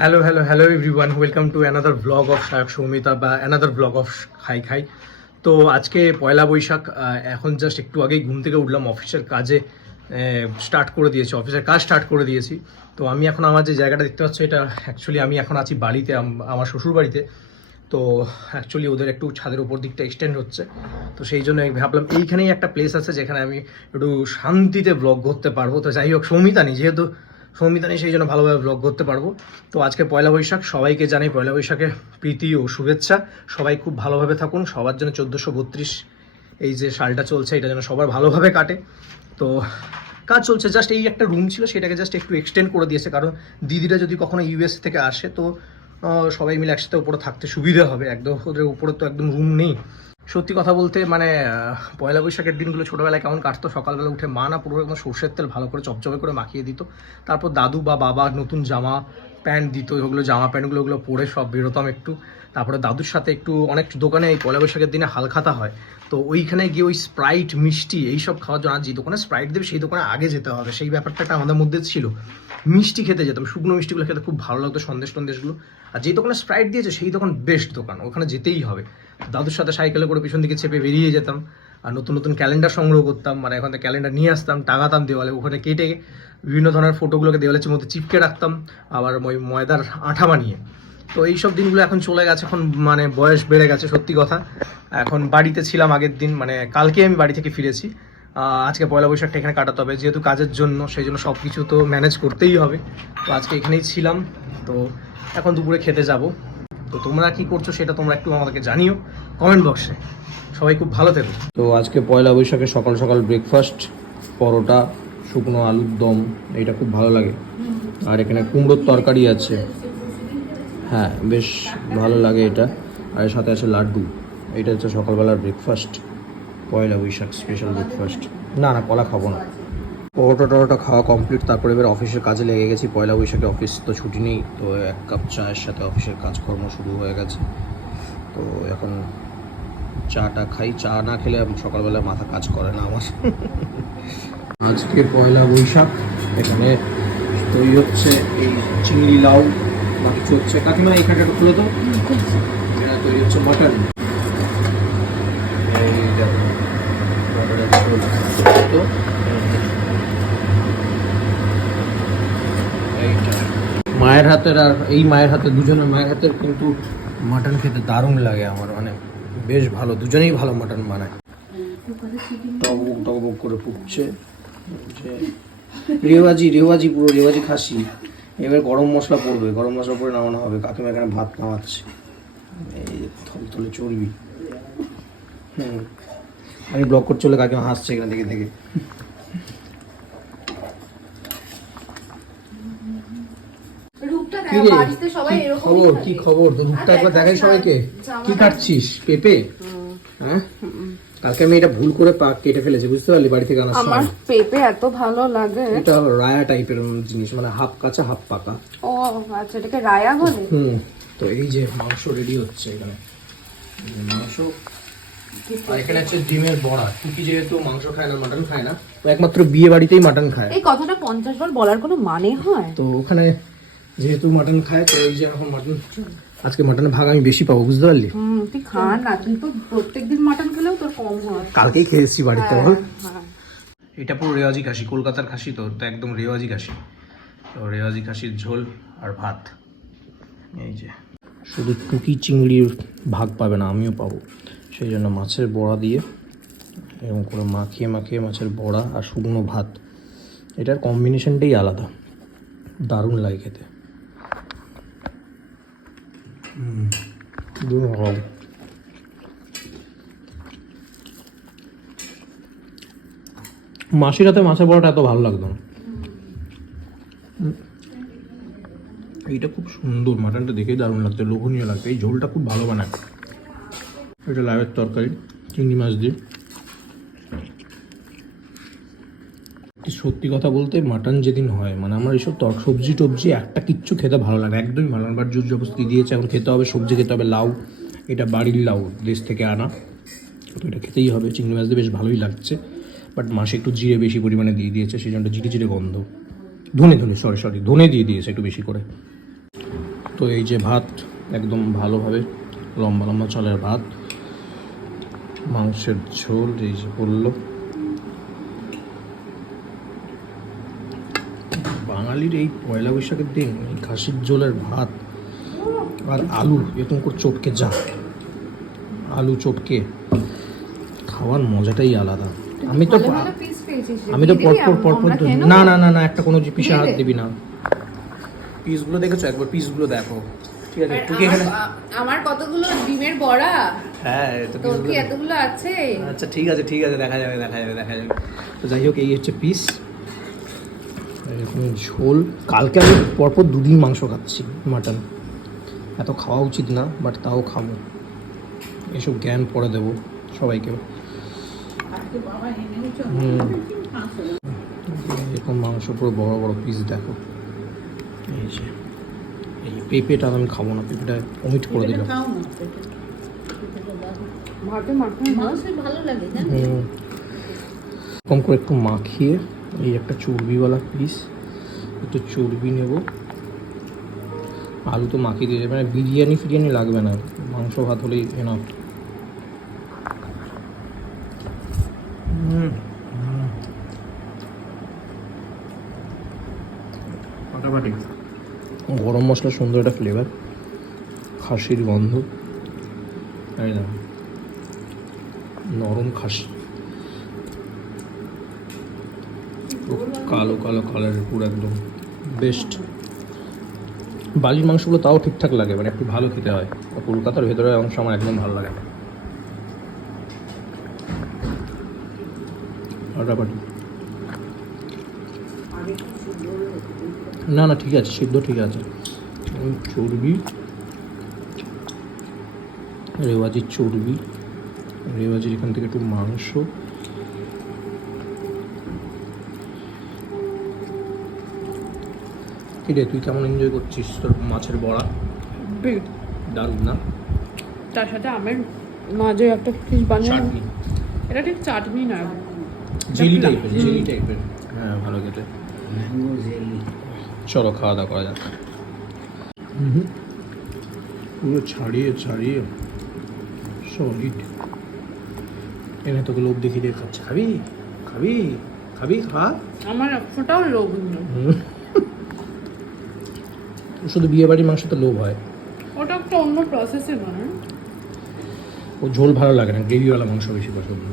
Hello hello hello everyone welcome to another blog of Sayak Soumita বা another blog of খাই খাই তো আজকে পয়লা বৈশাখ এখন জাস্ট একটু আগেই ঘুম থেকে উঠলাম অফিসের কাজে স্টার্ট করে দিয়েছি অফিসের কাজ স্টার্ট করে দিয়েছি। তো আমি এখন আমার যে জায়গাটা দেখতে পাচ্ছ, এটা অ্যাকচুয়ালি আমি এখন আছি বাড়িতে আমার শ্বশুর বাড়িতে তো অ্যাকচুয়ালি ওদের একটু ছাদের উপর দিকটা এক্সটেন্ড হচ্ছে। তো সেই জন্য ভাবলাম এইখানেই একটা প্লেস আছে যেখানে আমি একটু শান্তিতে ব্লগ করতে পারব। তো যাই হোক সৌমিতা নেই, যেহেতু সৌমিতা নেই সেই জন্য ভালোভাবে ব্লগ করতে পারব। তো আজকে পয়লা বৈশাখ, সবাইকে জানাই পয়লা বৈশাখের প্রীতি ও শুভেচ্ছা। সবাই খুব ভালোভাবে থাকুন, সবার জন্য চোদ্দোশো বত্রিশ এই যে সালটা চলছে, এটা যেন সবার ভালোভাবে কাটে। তো কাজ চলছে জাস্ট এই একটা রুম ছিল, সেটাকে জাস্ট একটু এক্সটেন্ড করে দিয়েছে, কারণ দিদিরা যদি কখনো ইউএস থেকে আসে, তো সবাই মিলে একসাথে উপরে থাকতে সুবিধা হবে। একদম ওদের উপরে তো একদম রুম নেই। সত্যি কথা বলতে মানে পয়লা বৈশাখের দিনগুলো ছোটোবেলায় কেমন কাটতো? সকালবেলা উঠে মা না পুরো একদম সর্ষের তেল ভালো করে চপচপে করে মাখিয়ে দিত। তারপর দাদু বা বাবা নতুন জামা, প্যান্ট দিত ওগুলো জামা প্যান্টগুলো ওগুলো পরে সব বেরোতাম একটু। তারপরে দাদুর সাথে একটু অনেক দোকানে এই পয়লা বৈশাখের দিনে হালখাতা হয়। তো ওইখানে গিয়ে ওই স্প্রাইট মিষ্টি এইসব খাওয়ার জন্য আর যে দোকানে স্প্রাইট দেবে সেই দোকানে আগে যেতে হবে। সেই ব্যাপারটা একটা আমাদের মধ্যে ছিল। মিষ্টি খেতে যেতাম, শুকনো মিষ্টিগুলো খেতে খুব ভালো লাগতো সন্দেশ টন্দেশগুলো। আর যে দোকানে স্প্রাইট দিয়েছে সেই দোকান বেস্ট দোকান, ওখানে যেতেই হবে। দাদুর সাথে সাইকেলে করে পিছন দিকে চেপে বেরিয়ে যেতাম। আর নতুন নতুন ক্যালেন্ডার সংগ্রহ করতাম। মানে এখন ক্যালেন্ডার নিয়ে আসতাম টাঙাতাম দেওয়ালে, ওখানে কেটে বিভিন্ন ধরনের ফটোগুলোকে দেওয়ালের মধ্যে চিপকে রাখতাম। আবার ওই ময়দার আঠা বানিয়ে তো এই সব দিনগুলো এখন চলে গেছে, এখন মানে বয়স বেড়ে গেছে, সত্যি কথা। এখন বাড়িতে ছিলাম আগের দিন মানে কালকে আমি বাড়ি থেকে ফিরেছি। আজকে পয়লা বৈশাখটা এখানে কাটাতে হবে, যেহেতু কাজের জন্য, সেই জন্য সব কিছু তো ম্যানেজ করতেই হবে। তো আজকে এখানেই ছিলাম, তো এখন দুপুরে খেতে যাব। তো তোমরা কি করছ সেটা তোমরা একটু আমাদেরকে জানিও কমেন্ট বক্সে। সবাই খুব ভালো থেকো। তো আজকে পয়লা বৈশাখে সকাল সকাল ব্রেকফাস্ট পরোটা, শুকনো আলুর দম এটা খুব ভালো লাগে। আর এখানে কুমড়োর তরকারি আছে। হ্যাঁ বেশ ভালো লাগে এটা। আর সাথে আছে লাড্ডু। এটা হচ্ছে সকালবেলার breakfast Poila Boishakh special breakfast না না, কলা খাব না। পরোটা টরোটা খাওয়া কমপ্লিট তারপরে এবার অফিসের কাজে লেগে গেছি। পয়লা বৈশাখে অফিস তো ছুটি নেই, তো এক কাপ চায়ের সাথে অফিসের কাজকর্ম শুরু হয়ে গেছে। তো এখন চাটা খাই। চা না খেলে সকালবেলা মাথা কাজ করে না আমার। আজকে পয়লা বৈশাখ। এখানে তৈরি হচ্ছে এই চিংড়ি লাউ। হচ্ছে কাকিমা এখানটা একটু খুলে তো এখানে তৈরি হচ্ছে মাটন। এই তো মায়ের হাতের আর এই মায়ের হাতে দুজনের মায়ের হাতের কিন্তু মাটন খেতে দারুণ লাগে আমার মানে বেশ ভালো দুজনেই ভালো মাটন বানায়। টকবক টকবক করে ফুটছে। যে রেওয়াজি রেওয়াজি পুরো রেওয়াজি খাসি। এবার গরম মশলা পড়বে গরম মশলা পরে নামানো হবে। কাকিমা এখানে ভাত নামাচ্ছে। এই থলথলে চর্বি। হুম। আমি ব্লক করতে চলে কাকিমা হাসছে এখানে দেখে দেখে। খবর। কি খবর? রূপটা একবার দেখাই সবাইকে। কি কাটছিস পেঁপে? হ্যাঁ? কালকে আমি এটা ভুল করে পাক কেটে ফেলেছি বুঝতে পারলি? বাড়ি থেকে আনার আমার পেঁপে এত ভালো লাগে। এটা রায়া টাইপের জিনিস মানে হাফ কাঁচা হাফ পাকা। ও আচ্ছা এটাকে রায়া বলে? হুম তো এই যে মাংস রেডি হচ্ছে এখানে। মাংস আর এখানে হচ্ছে ডিমের বড়া। টুকি যেহেতু মাংস খায় না মাটন খায় না তো একমাত্র বিয়ে বাড়িতেই মাটন খায়। এই কথাটা পঞ্চাশ বার বলার কোনো মানে হয়? তো ওখানে যেহেতু মাটন খায় তো এই যে এখন মাটন আজকে মাটনের ভাগ আমি বেশি পাবো বুঝতে পারলি? তুই খা না তুই তো প্রত্যেকদিন মাটন খেলেও তোর কম হয়। কালকেই খেয়ে এসেছি বাড়িতে বল। হ্যাঁ। এটা পুরো রেওয়াজি খাসি কলকাতার খাসি তো তো একদম রেওয়াজি খাসি। তো রেওয়াজি খাসির ঝোল আর ভাত। এই যে। শুধু টুকি চিংড়ির ভাগ পাবে না আমিও পাবো। সেই জন্য মাছের বড়া দিয়ে এরকম করে মাখিয়ে মাখিয়ে মাছের বড়া আর শুকনো ভাত। এটার কম্বিনেশনটাই আলাদা। দারুণ লাগে খেতে। হুম, দুর্ভাগ্য। মাসির হাতে মাছের বড়াটা এত ভালো লাগতো না। এইটা খুব সুন্দর মাটনটা দেখেই দারুণ লাগছে লোভনীয় লাগছে এই ঝোলটা খুব ভালো বানায়। এটা লাভের তরকারি চিংড়ি মাছ দিয়ে। সত্যি কথা বলতে মাটন যেদিন হয় মানে আমার এইসব তর সবজি টবজি একটা কিচ্ছু খেতে ভালো লাগে একদমই ভালো লাগে বাট জোর জবস্তি দিয়েছে, এখন খেতে হবে, সবজি খেতে হবে, লাউ। এটা বাড়ির লাউ, দেশ থেকে আনা। তো এটা খেতেই হবে। চিংড়ি মাছ দিয়ে বেশ ভালোই লাগছে। বাট মাসে একটু জিরে বেশি পরিমাণে দিয়ে দিয়েছে, সেই জন্য জিরে জিরে গন্ধ। ধনে ধনে সরি সরি ধনে দিয়ে দিয়েছে একটু বেশি করে। তো এই যে ভাত, একদম ভালোভাবে লম্বা লম্বা চলের ভাত। মাংসের ঝোল, এই যে বলল বাঙালির এই পয়লা বৈশাখের দিন এই খাসির ঝোলের ভাত আর আলু এরকম করে চটকে যা। আলু চটকে খাওয়ার মজাটাই আলাদা। আমি তো। আমি তো পরপর পরপর? না না না না একটা কোনো পিসে হাত। দিবি না। পিসগুলো দেখেছ? একবার পিসগুলো দেখো। ঠিক আছে তুই এখানে আমার- আমার কতগুলো ডিমের বড়া? হ্যাঁ তো কি এতগুলো আছে? আচ্ছা ঠিক আছে ঠিক আছে দেখা যাবে দেখা যাবে দেখা যাবে। তো যাই হোক এই হচ্ছে পিস এরকম ঝোল। কালকে আমি পরপর দুদিন মাংস খাচ্ছি মাটন। এত খাওয়া উচিত না বাট তাও খাব। এসব জ্ঞান পরে দেবো সবাইকে। হুম। এরকম মাংস পুরো বড় বড় পিস দেখো। এই যে এই পেঁপেটা আমি খাব না পেঁপেটা অমিট করে দিলাম। কম করে একটু মাখিয়ে এই একটা চর্বিওয়ালা পিস একটু চর্বি নেব। আলু তো মাখিয়ে দিয়ে মানে বিরিয়ানি ফিরিয়ানি লাগবে না। মাংস ভাত হলেই এনাফ গরম মশলা সুন্দর একটা ফ্লেভার খাসির গন্ধ। নরম খাসি পুরো কালো কালো কালারের পুরো একদম বেস্ট বালির মাংসগুলো তাও ঠিকঠাক লাগে মানে একটু ভালো খেতে হয়। কলকাতার ভেতরে অংশ আমার একদম ভালো লাগে না। না না, ঠিক আছে, সিদ্ধ ঠিক আছে। চর্বি রেওয়াজির চর্বি, রেওয়াজির এখান থেকে একটু মাংস। কি রে তুই কেমন এনজয় করছিস তোর মাছের বড়া? দারুণ না? তার সাথে আমের মাঝে একটা ফিশ বানিয়ে এটা ঠিক চাটনি না। জেলি টাইপের জেলি টাইপের হ্যাঁ ভালো খেতে। চলো খাওয়া দাওয়া করা যাক। পুরো ছাড়িয়ে ছাড়িয়ে। সলিড এনে তোকে লোভ দেখিয়ে দিয়ে খাচ্ছে। খাবি? খাবি? খাবি? খা। আমার ফোটাও লোভ নেই। শুধু বিয়ে বাড়ির মাংস তো লোভ হয়। ওটা একটা অন্য প্রসেসে বানায় ও ঝোল ভালো লাগে না গ্রেভিওয়ালা মাংস বেশি পছন্দ।